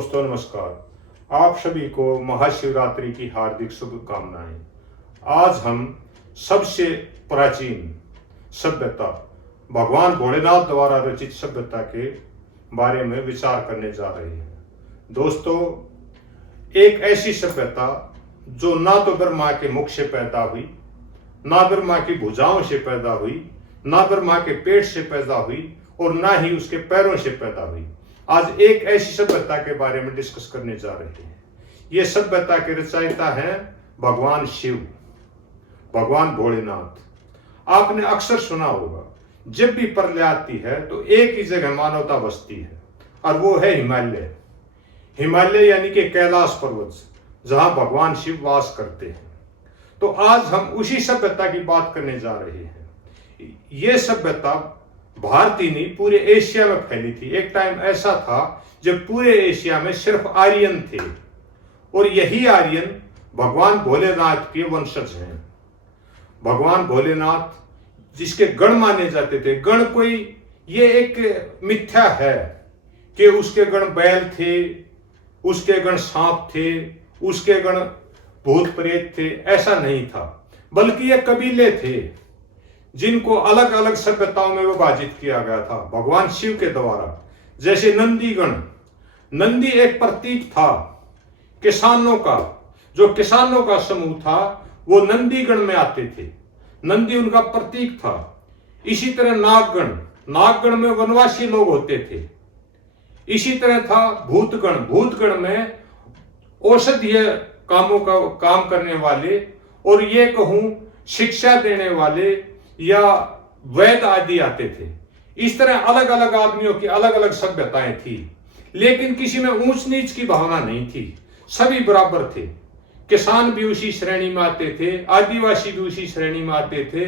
दोस्तों नमस्कार। आप सभी को महाशिवरात्रि की हार्दिक शुभकामनाएं। आज हम सबसे प्राचीन सभ्यता भगवान भोलेनाथ द्वारा रचित सभ्यता के बारे में विचार करने जा रहे हैं। दोस्तों, एक ऐसी सभ्यता जो ना तो ब्रह्मा के मुख से पैदा हुई, ना ब्रह्मा की भुजाओं से पैदा हुई, ना ब्रह्मा के पेट से पैदा हुई और ना ही उसके पैरों से पैदा हुई। आज एक ऐसी सभ्यता के बारे में डिस्कस करने जा रहे हैं। यह सभ्यता के रचयिता हैं भगवान शिव, भगवान भोलेनाथ। आपने अक्सर सुना होगा, जब भी प्रलय आती है तो एक ही जगह मानवता बसती है और वो है हिमालय। हिमालय यानी कि कैलाश पर्वत, जहां भगवान शिव वास करते हैं। तो आज हम उसी सभ्यता की बात करने जा रहे हैं। यह सभ्यता भारत ही नहीं, पूरे एशिया में फैली थी। एक टाइम ऐसा था जब पूरे एशिया में सिर्फ आर्यन थे और यही आर्यन भगवान भोलेनाथ के वंशज हैं। भगवान भोलेनाथ जिसके गण माने जाते थे, गण कोई ये एक मिथ्या है कि उसके गण बैल थे, उसके गण सांप थे, उसके गण भूत प्रेत थे, ऐसा नहीं था। बल्कि ये कबीले थे जिनको अलग अलग सभ्यताओं में विभाजित किया गया था भगवान शिव के द्वारा। जैसे नंदीगण, नंदी एक प्रतीक था किसानों का। जो किसानों का समूह था वो नंदीगण में आते थे, नंदी उनका प्रतीक था। इसी तरह नागगण, नागगण में वनवासी लोग होते थे। इसी तरह था भूतगण, भूतगण में औषधीय कामों का काम करने वाले और ये कहूं शिक्षा देने वाले या वैद आदि आते थे। इस तरह अलग अलग आदमियों की अलग अलग सभ्यताएं थी, लेकिन किसी में ऊंच नीच की भावना नहीं थी। सभी बराबर थे। किसान भी उसी श्रेणी में आते थे, आदिवासी भी उसी श्रेणी में आते थे,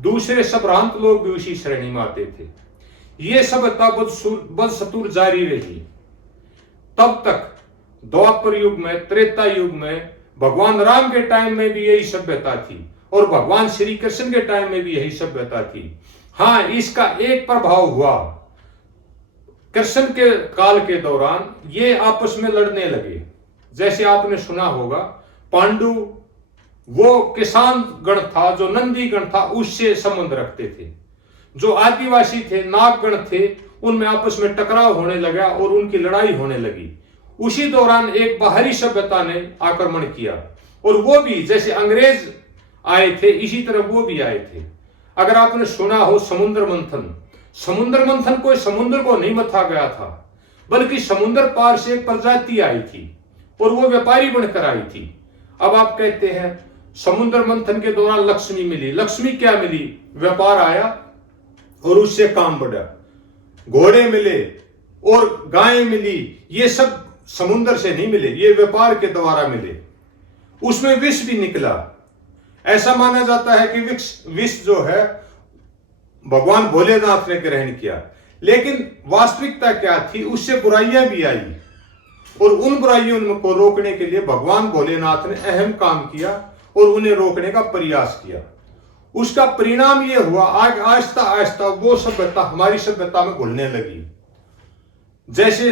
दूसरे संभ्रांत लोग भी उसी श्रेणी में आते थे। यह सभ्यता बदस्तूर जारी रही तब तक। द्वापर युग में, त्रेता युग में, भगवान राम के टाइम में भी यही सभ्यता थी और भगवान श्री कृष्ण के टाइम में भी यही सभ्यता थी। हां, इसका एक प्रभाव हुआ, कृष्ण के काल के दौरान ये आपस में लड़ने लगे। जैसे आपने सुना होगा, पांडु वो किसान गण था, जो नंदी गण था उससे संबंध रखते थे। जो आदिवासी थे, नागगण थे, उनमें आपस में टकराव होने लगा और उनकी लड़ाई होने लगी। उसी दौरान एक बाहरी सभ्यता ने आक्रमण किया और वो भी जैसे अंग्रेज आए थे इसी तरह वो भी आए थे। अगर आपने सुना हो समुद्र मंथन, समुद्र मंथन कोई समुद्र को नहीं मथा गया था, बल्कि समुद्र पार से एक प्रजाति आई थी और वो व्यापारी बनकर आई थी। अब आप कहते हैं समुद्र मंथन के दौरान लक्ष्मी मिली। लक्ष्मी क्या मिली? व्यापार आया और उससे काम बढ़ा। घोड़े मिले और गायें मिली। ये सब समुद्र से नहीं मिले, ये व्यापार के द्वारा मिले। उसमें विष भी निकला। ऐसा माना जाता है कि विष जो है भगवान भोलेनाथ ने ग्रहण किया, लेकिन वास्तविकता क्या थी, उससे बुराइयां भी आई और उन बुराइयों को रोकने के लिए भगवान भोलेनाथ ने अहम काम किया और उन्हें रोकने का प्रयास किया। उसका परिणाम यह हुआ, आज आहिस्ता आहिस्ता वो सभ्यता हमारी सभ्यता में घुलने लगी। जैसे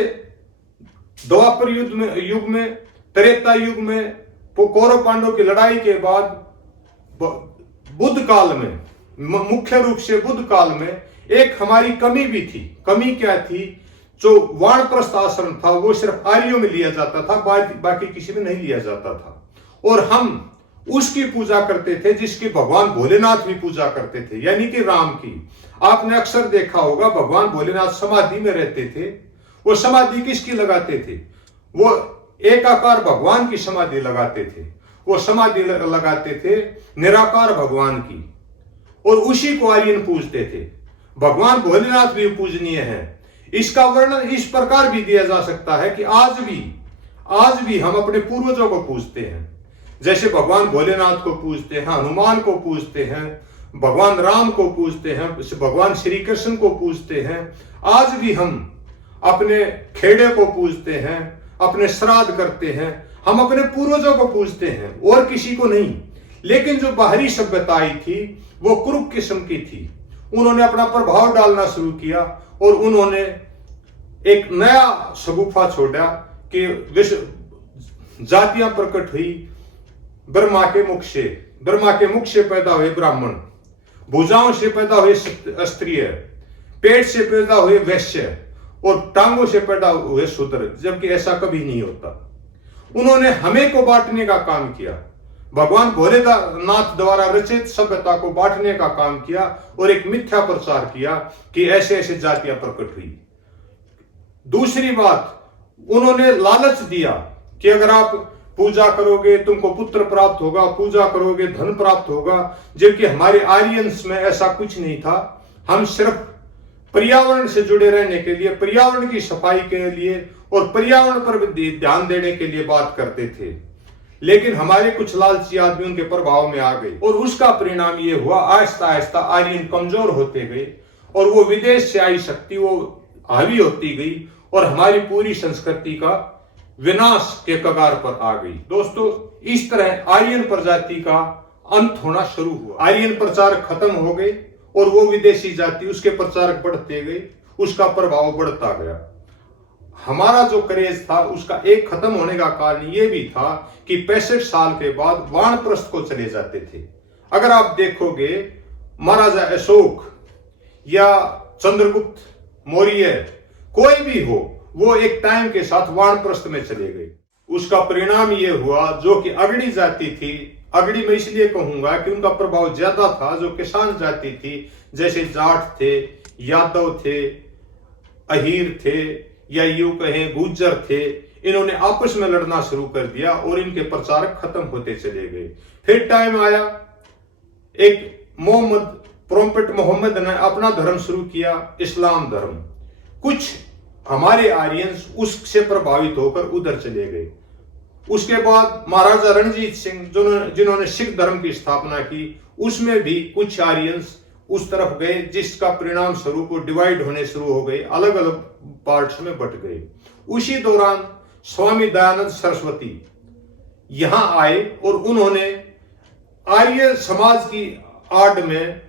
द्वापर युग में, त्रेता युग में कौरव पांडवों की लड़ाई के बाद बुद्ध काल में, मुख्य रूप से बुद्ध काल में एक हमारी कमी भी थी। कमी क्या थी? जो वानप्रस्थ आश्रम था वो सिर्फ आर्यों में लिया जाता था, बाकी किसी में नहीं लिया जाता था। और हम उसकी पूजा करते थे जिसकी भगवान भोलेनाथ भी पूजा करते थे, यानी कि राम की। आपने अक्सर देखा होगा भगवान भोलेनाथ समाधि में रहते थे। वो समाधि किसकी लगाते थे? वो एकाकार भगवान की समाधि लगाते थे। वो समाधि लगाते थे निराकार भगवान की और उसी को आर्यन पूजते थे। भगवान भोलेनाथ भी पूजनीय है। इसका वर्णन इस प्रकार भी दिया जा सकता है कि आज भी हम अपने पूर्वजों को पूजते हैं। जैसे भगवान भोलेनाथ को पूजते हैं, हनुमान को पूजते हैं, भगवान राम को पूजते हैं, भगवान श्री कृष्ण को पूजते हैं। आज भी हम अपने खेड़े को पूजते हैं, अपने श्राद्ध करते हैं, हम अपने पूर्वजों को पूजते हैं और किसी को नहीं। लेकिन जो बाहरी सभ्यता आई थी वो कुरूप किस्म की थी। उन्होंने अपना प्रभाव डालना शुरू किया और उन्होंने एक नया शगुफा छोड़ा कि जातियां प्रकट हुई ब्रह्मा के मुख से। ब्रह्मा के मुख से पैदा हुए ब्राह्मण, भुजाओं से पैदा हुए क्षत्रिय, पेट से पैदा हुए वैश्य और टांगों से पैदा हुए शूद्र, जबकि ऐसा कभी नहीं होता। उन्होंने हमें को बांटने का काम किया, भगवान भोलेनाथ द्वारा रचित सभ्यता को बांटने का काम किया और एक मिथ्या प्रचार किया कि ऐसे ऐसे जातियां प्रकट हुई। दूसरी बात, उन्होंने लालच दिया कि अगर आप पूजा करोगे तुमको पुत्र प्राप्त होगा, पूजा करोगे धन प्राप्त होगा, जबकि हमारे आर्यंस में ऐसा कुछ नहीं था। हम सिर्फ पर्यावरण से जुड़े रहने के लिए, पर्यावरण की सफाई के लिए और पर्यावरण पर भी ध्यान देने के लिए बात करते थे। लेकिन हमारे कुछ लालची आदमी उनके प्रभाव में आ गए और उसका परिणाम ये हुआ, आहिस्ता आहिस्ता आर्यन कमजोर होते गए और वो विदेश से आई शक्ति वो हावी होती गई और हमारी पूरी संस्कृति का विनाश के कगार पर आ गई। दोस्तों, इस तरह आर्यन प्रजाति का अंत होना शुरू हुआ। आर्यन प्रचार खत्म हो गए और वो विदेशी जाति, उसके प्रचारक बढ़ते गए, उसका प्रभाव बढ़ता गया। हमारा जो क्रेज था उसका एक खत्म होने का कारण ये भी था कि 65 साल के बाद वानप्रस्थ को चले जाते थे। अगर आप देखोगे, महाराजा अशोक या चंद्रगुप्त मौर्य, कोई भी हो, वो एक टाइम के साथ वानप्रस्थ में चले गए। उसका परिणाम ये हुआ, जो कि अगड़ी जाति थी, अगड़ी मैं इसलिए कहूंगा कि उनका प्रभाव ज्यादा था, जो किसान जाति थी, जैसे जाट थे, यादव थे, अहीर थे, या यूं कहें गुज्जर थे, इन्होंने आपस में लड़ना शुरू कर दिया और इनके प्रचारक खत्म होते चले गए। फिर टाइम आया, एक प्रॉफेट मोहम्मद ने अपना धर्म शुरू किया, इस्लाम धर्म। कुछ हमारे आर्यंस उससे प्रभावित होकर उधर चले गए। उसके बाद महाराजा रणजीत सिंह जिन्होंने सिख धर्म की स्थापना की, उसमें भी कुछ आर्यंस उस तरफ गए, जिसका परिणाम स्वरूप डिवाइड होने शुरू हो गए, अलग अलग पार्ट्स में बट गए। उसी दौरान स्वामी दयानंद सरस्वती यहां आए और उन्होंने आर्य समाज की आड़ में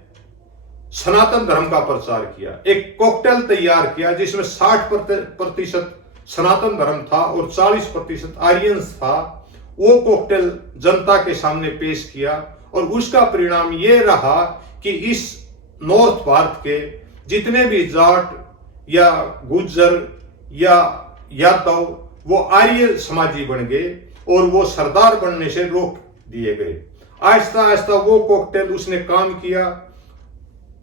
सनातन धर्म का प्रचार किया। एक कॉकटेल तैयार किया जिसमें 60% सनातन धर्म था और 40% आर्यंस था। वो कॉकटेल जनता के सामने पेश किया और उसका परिणाम ये रहा कि इस नॉर्थ भारत के जितने भी जाट या गुज्जर या यादव, वो आर्य समाजी बन गए और वो सरदार बनने से रोक दिए गए। आहिस्ता आहिस्ता वो कॉकटेल उसने काम किया।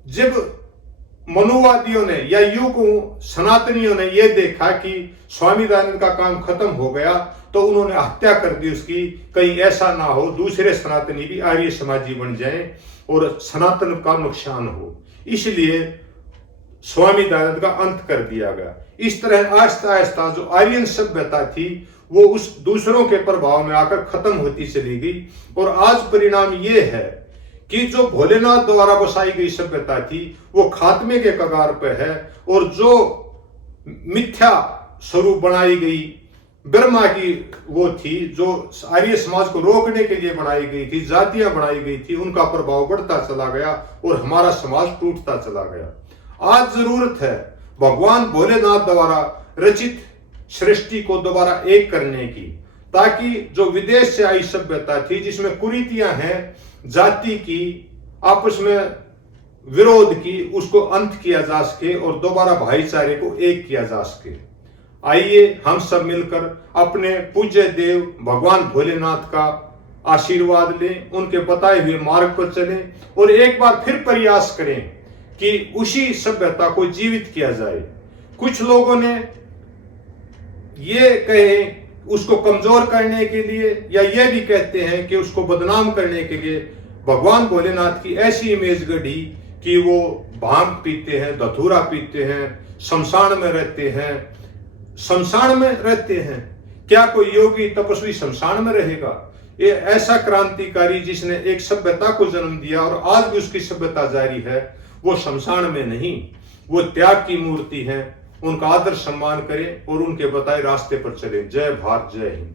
जब मनुवादियों ने या यूं कहूं सनातनियों ने यह देखा कि स्वामी दयानंद का काम खत्म हो गया, तो उन्होंने हत्या कर दी उसकी, कहीं ऐसा ना हो दूसरे सनातनी भी आर्य समाजी बन जाएं और सनातन का नुकसान हो। इसलिए स्वामी दयानंद का अंत कर दिया गया। इस तरह आहिस्ता आहिस्ता जो आर्यन सभ्यता थी वो उस दूसरों के प्रभाव में आकर खत्म होती चली गई और आज परिणाम ये है कि जो भोलेनाथ द्वारा बसाई गई सभ्यता थी वो खात्मे के कगार पे है और जो मिथ्या स्वरूप बनाई गई ब्रह्मा की वो थी, जो आर्य समाज को रोकने के लिए बनाई गई थी, जातियां बनाई गई थी, उनका प्रभाव बढ़ता चला गया और हमारा समाज टूटता चला गया। आज जरूरत है भगवान भोलेनाथ द्वारा रचित सृष्टि को दोबारा एक करने की, ताकि जो विदेश से आई सभ्यता थी जिसमें कुरीतियां हैं, जाति की, आपस में विरोध की, उसको अंत किया जा सके और दोबारा भाईचारे को एक किया जा सके। आइए हम सब मिलकर अपने पूज्य देव भगवान भोलेनाथ का आशीर्वाद लें, उनके बताए हुए मार्ग पर चलें और एक बार फिर प्रयास करें कि उसी सभ्यता को जीवित किया जाए। कुछ लोगों ने ये कहे उसको कमजोर करने के लिए या ये भी कहते हैं कि उसको बदनाम करने के लिए भगवान भोलेनाथ की ऐसी इमेज गढ़ी कि वो भांग पीते हैं, धतूरा पीते हैं, शमशान में रहते हैं। शमशान में रहते हैं, क्या कोई योगी तपस्वी शमशान में रहेगा? ये ऐसा क्रांतिकारी जिसने एक सभ्यता को जन्म दिया और आज भी उसकी सभ्यता जारी है, वो शमशान में नहीं, वो त्याग की मूर्ति है। उनका आदर सम्मान करें और उनके बताए रास्ते पर चलें। जय भारत, जय हिंद।